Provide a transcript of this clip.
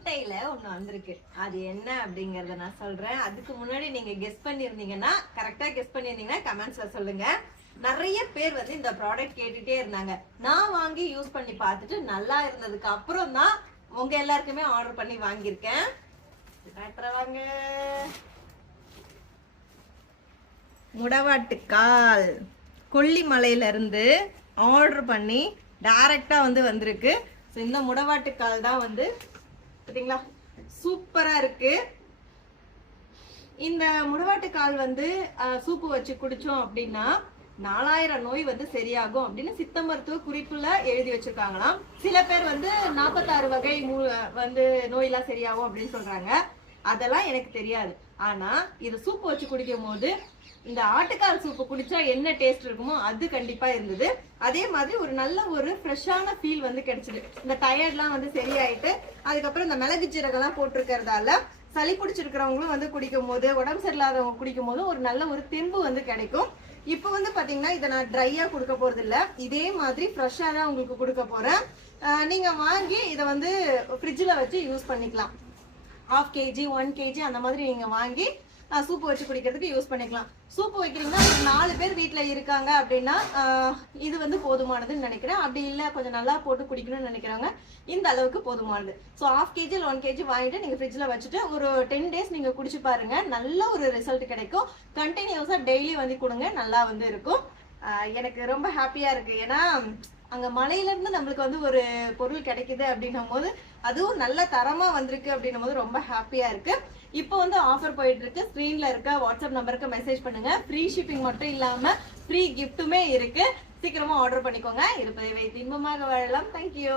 மூட்டையில ஒண்ணு வந்திருக்கு. அது என்ன அப்படிங்கறத நான் சொல்றேன். அதுக்கு முன்னாடி நீங்க கெஸ் பண்ணிருந்தீங்கன்னா, கரெக்டா கெஸ் பண்ணிருந்தீங்கன்னா கமெண்ட்ஸ்ல சொல்லுங்க. நிறைய பேர் வந்து இந்த ப்ராடக்ட் கேட்டுட்டே இருந்தாங்க. நான் வாங்கி யூஸ் பண்ணி பார்த்துட்டு நல்லா இருந்ததுக்கு அப்புறம் தான் உங்க எல்லாருக்குமே ஆர்டர் பண்ணி வாங்கியிருக்கேன். வாங்க, முடவாட்டுக்கால் கொல்லிமலையில இருந்து ஆர்டர் பண்ணி டைரக்டா வந்து வந்திருக்கு. இந்த முடவாட்டுக்கால் தான் வந்து பாத்தீங்களா, சூப்பரா இருக்கு. இந்த முடவாட்டுக்கால் வந்து சூப்பு வச்சு குடிச்சோம் அப்படின்னா 4000 நோய் வந்து சரியாகும் அப்படின்னு சித்த மருத்துவ குறிப்புல எழுதி வச்சிருக்காங்களாம். சில பேர் வந்து 46 வகை வந்து நோயெல்லாம் சரியாகும் அப்படின்னு சொல்றாங்க. அதெல்லாம் எனக்கு தெரியாது. ஆனா இது சூப்பு வச்சு குடிக்கும் போது இந்த ஆட்டுக்கால் சூப்பு குடிச்சா என்ன டேஸ்ட் இருக்குமோ அது கண்டிப்பா இருந்தது. அதே மாதிரி ஒரு நல்ல ஒரு ஃப்ரெஷ்ஷான ஃபீல் வந்து கிடைச்சது. இந்த டயர்ட்லாம் வந்து சரியாயிட்டு, அதுக்கப்புறம் இந்த மிளகு ஜீரகம்லாம் போட்டிருக்கிறதால சளி பிடிச்சிருக்கிறவங்களும் வந்து குடிக்கும் போது, உடம்பு சரியில்லாதவங்க குடிக்கும் போதும் ஒரு நல்ல ஒரு தெம்பு வந்து கிடைக்கும். இப்போ வந்து பாத்தீங்கன்னா இதை நான் ட்ரையா கொடுக்க போறது இல்ல, இதே மாதிரி ஃப்ரெஷ்ஷா தான் உங்களுக்கு கொடுக்க போறேன். நீங்க வாங்கி இதை வந்து ஃப்ரிட்ஜில் வச்சு யூஸ் பண்ணிக்கலாம். 1/2 kg 1 kg அந்த மாதிரி நீங்க வாங்கி சூப்பு வச்சு குடிக்கிறதுக்கு யூஸ் பண்ணிக்கலாம். சூப்பு வைக்கிறீங்கன்னா 4 பேர் வீட்டில் இருக்காங்க அப்படின்னா இது வந்து போதுமானதுன்னு நினைக்கிறேன். அப்படி இல்லை கொஞ்சம் நல்லா போட்டு குடிக்கணும்னு நினைக்கிறாங்க, இந்த அளவுக்கு போதுமானது. ஸோ 1/2 kg 1 kg வாங்கிட்டு நீங்கள் ஃப்ரிட்ஜில் வச்சுட்டு ஒரு 10 days நீங்கள் குடிச்சு பாருங்க, நல்ல ஒரு ரிசல்ட் கிடைக்கும். கண்டினியூஸாக டெய்லி வந்து கொடுங்க, நல்லா வந்து இருக்கும். எனக்கு ரொம்ப ஹாப்பியாக இருக்கு. ஏன்னா அங்க மலையில இருந்து நம்மளுக்கு வந்து ஒரு பொருள் கிடைக்குது அப்படின்னும் போது, அதுவும் நல்ல தரமா வந்திருக்கு அப்படின்னும் போது ரொம்ப ஹாப்பியா இருக்கு. இப்போ வந்து ஆஃபர் போயிட்டு இருக்கு. ஸ்கிரீன்ல இருக்க வாட்ஸ்அப் நம்பருக்கு மெசேஜ் பண்ணுங்க. ஃப்ரீ ஷிப்பிங் மட்டும் இல்லாம ஃப்ரீ கிஃப்ட்டுமே இருக்கு. சீக்கிரமா ஆர்டர் பண்ணிக்கோங்க. இருப்பதை வைத்து இன்பமாக வாழலாம். தேங்க்யூ.